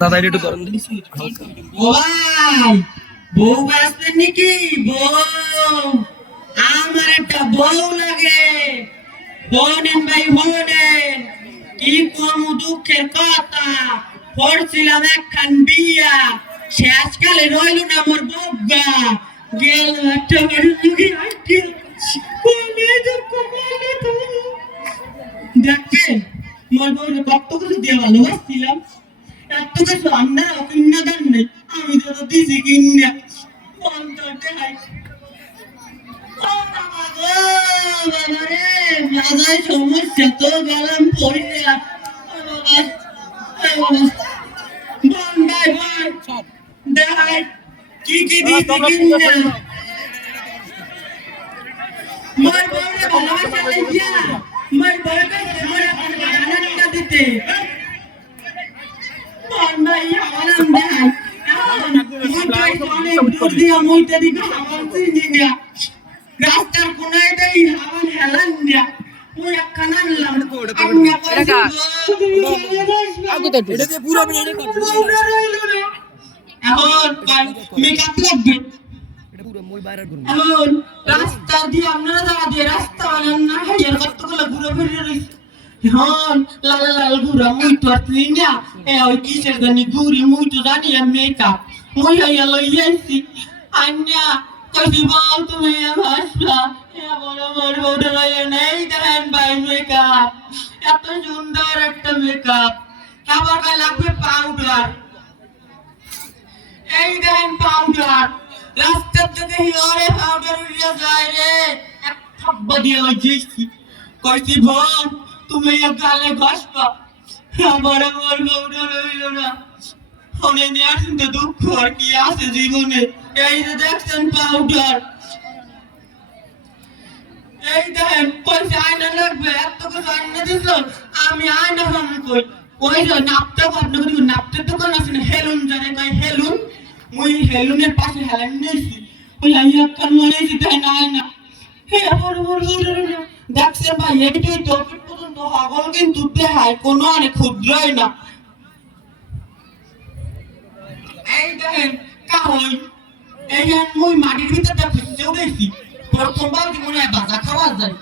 দাদা একটু আমার একটা বউ লাগে। বোনেন ভাই কি দুঃখের কথা? পড়ছিলাম একখান বিয়া। শেষকালে রইল না আমার বউগা। গেল একটা বাড়ি দেখবেন মোর বউর কত কিছু দিয়ে ভালোবাসছিলাম কিছু আপনারা কিনা দেন নাই আমি তো দিছি কিনা। অন্তরতে হাই। ও বাবা গো, বাবা রে, মাথায় সমস্যা তো গেলাম বাবা। বোন ভাই বোন, দেখাই, কি কি দিছি কিনা। মোর বউরে ভালোবাসা লাগিয়া মোর বউকে মোর আনন্দ দিতে। রাস্তার কোনায় দেই আমার হেলান ওই দিয়ে এখন রাস্তা আপনারা যারা দিয়ে রাস্তা বানান না হেয়ার কতগুলো ঘুরে ফিরে রয়েছে। এখন লাল লাল ঘুরা মুই তো আর তুই না এ ওই কিসের জানি ঘুরি মুই তো জানি আর মেকআপ মুই হইয়া লই যাইছি আন্যা কইছি বল তুমি এ বড় বড় বড় লইয়া নেই দেখেন ভাই মেকআপ এত সুন্দর একটা মেকআপ আবার গায়ে লাগবে পাউডার এই দেখেন পাউডার রাস্তার থেকে হিয়ারে পাউডার উড়িয়া যায় রে এক থাব্বা দিয়ে লাগিয়েছি কইছি বোন তুমি গালে ঘষবা আমার আমার পাউডার হইল না। ফোনে নিয়ে আসেন তো দুঃখ আর কি আছে জীবনে। এই যে দেখছেন পাউডার এই দেখেন, কইছে আয়না লাগবে, এত কিছু আয়না দিছ আমি আয়না ভাঙি কই? ওই যে নাপতে ভাবনা করি নাপতে দোকান আছে না, হেলুন জানে কই হেলুন? মুই হেলুনের পাশে হেলান নিয়েছি। ওই আইয়া কান মরেছি তাই না আয়না? হে, আমার আমার দেখছেন ভাই এদিকে টপিক পর্যন্ত হগল কিন্তু দেখায় কোনো অনেক ক্ষুদ্রই না। এই দেখেন কাহই এই মুই মাটির ভিতরটা খুঁজতে উঠেছি, প্রথমবার জীবনে বাজা খাওয়া যায়।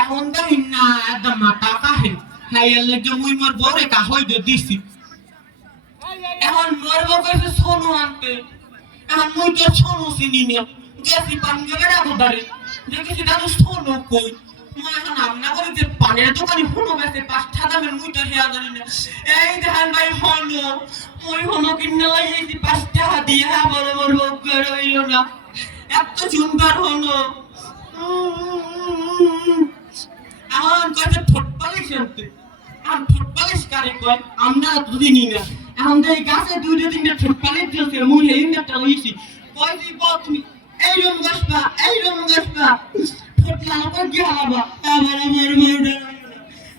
এখন দেখি না একদম মাটা কাহে। হ্যাঁ এর লেগে মুই মোর বরে দিয়ে দিছি। এখন মোর বউ সোনু আনতে। এখন মুই তো সোনু চিনি না। গেছি পাঙ্গে বেড়া গোদারে দেখেছি দাদু সোনু কই? এখন আমনা করি যে পানের দোকানে হুনো বেছে পাঁচ দামের মুই হেয়া জানি না? এই দেখেন ভাই, হনো। মুই হনো কিনে লাইছি পাঁচ দিয়ে বড় বড় বউ করে না। এত সুন্দর হনো। এখন কয়েছে ঠোঁট পালিশ আনতে এখন কারে কয়? আমরা দুদিনই না। এখন তো এই গাছে দুইটা তিনটা পালিশ দিয়েছে, মুই এই একটা লইছি। কয়ছি বল তুমি এই রুম গাছবা এই রুম গাছবা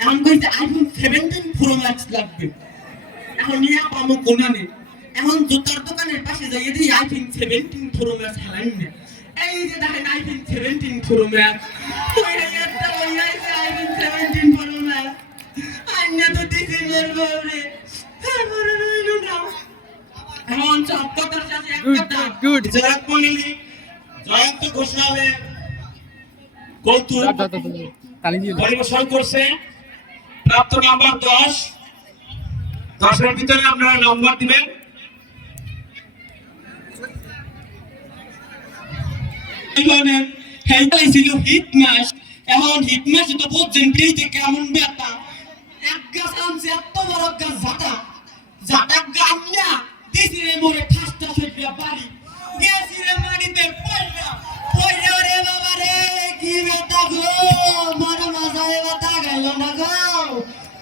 এখন কইছে আইফোন সেভেন্টিন প্রো ম্যাক্স লাগবে এখন নিয়ে পাবো কোনানে এখন জুতার দোকানের পাশে যাই এদি আইফোন সেভেন্টিন প্রো ম্যাক্স হেলাই না এই যে দেখেন iPhone seventeen pro max iPhone seventeen pro max আইনা তো দিছি মোর বউরে আমার রইল না এখন সব কথার সাথে একটা গুড জয়ন্ত মন্ডলী জয়ন্ত ঘোষালের কৌতুক পরিবেশন করছে। প্রাপ্ত নাম্বার দশ। দশের ভিতরে আপনারা নাম্বার দিবেন। জীবনের ছিল হিট মাস এখন হিট মাসে তো বুঝছেন ফ্রিতে কেমন ব্যথা। এক গাছ আনছে এত বড় গাছ ঝাঁটা। ঝাঁটা গাছ না দিছি মোরে ঠাসটা ফেটে বাড়ি।